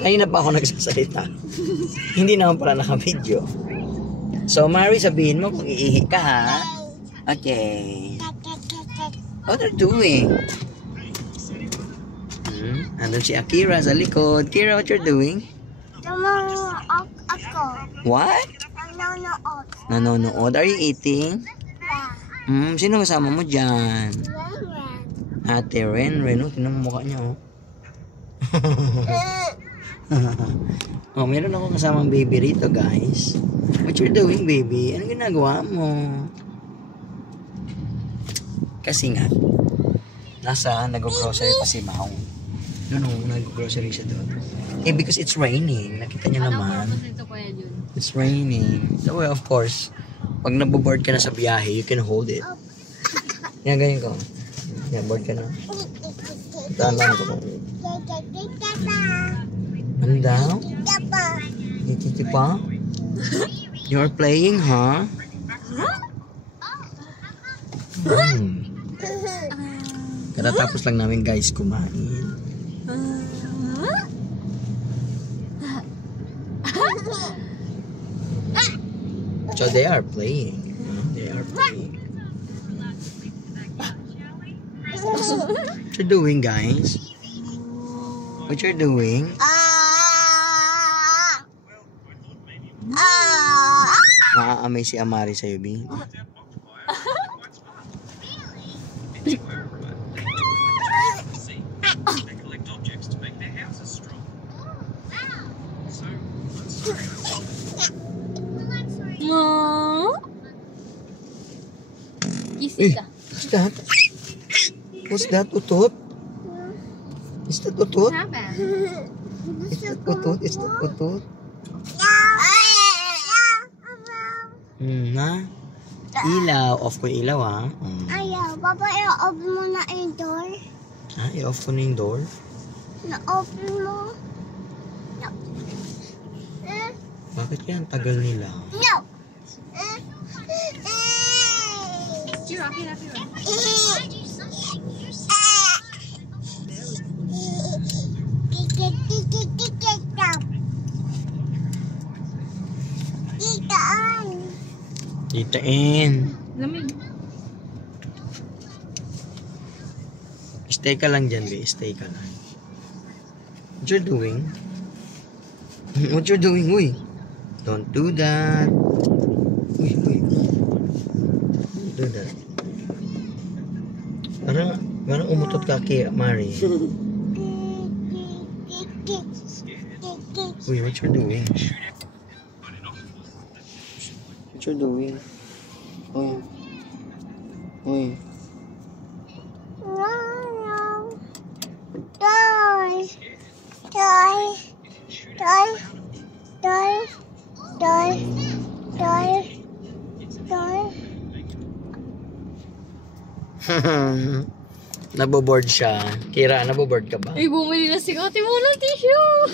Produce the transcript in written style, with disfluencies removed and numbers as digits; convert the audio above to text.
Ngayon na pa ako nagsasalita. Hindi naman pala naka-video. So, Mari, sabihin mo kung iihi ka, ha? Okay. What are you doing? Andun si Akira sa likod. Kira, what you're doing? Nanonood ako. What? Nanonood. Nanonood. Are you eating? Yeah. Sino kasama mo dyan? Ren. Ate Ren. Oh, tingnan mo mukha niya, oh. Oh, meron ako kasamang baby rito, guys. What you're doing, baby? Anong ginagawa mo? Kasi nga, nag-grocery pa si Mau. Nag-grocery siya doon. Eh, because it's raining. Nakita niyo naman. It's raining. So, well, of course, pag naboboard ka na sa biyahe, you can hold it. Yan, ganyan ko. Yan, board ka na. Taan lang ko. Ano daw? Titi pa? You're playing, huh? Katatapos lang namin, guys, kumain. So they are playing. They are playing. What you doing, guys? What you're doing? Naaamay si Amari sa'yo, B. What's that? What's that, Utot? Is that Utot? Is that Utot? Is that Utot? Na? Ilaw. Off ko yung ilaw, ha? Ayaw. Papa, i-off mo na yung door. Ha? I-off ko na yung door? Na-off mo. No. Bakit yan? Tagal nila. No. Ditain. Stay ka lang dyan, be. Stay ka lang. What you're doing? What you're doing, uy? Don't do that. Uy. Don't do that. Parang umutot ka kay Mari. Uy, what you're doing? What you're doing? Uy. Naboboard siya. Kira, naboboard ka ba? Ay, bumili na si Kati mo ng tissue!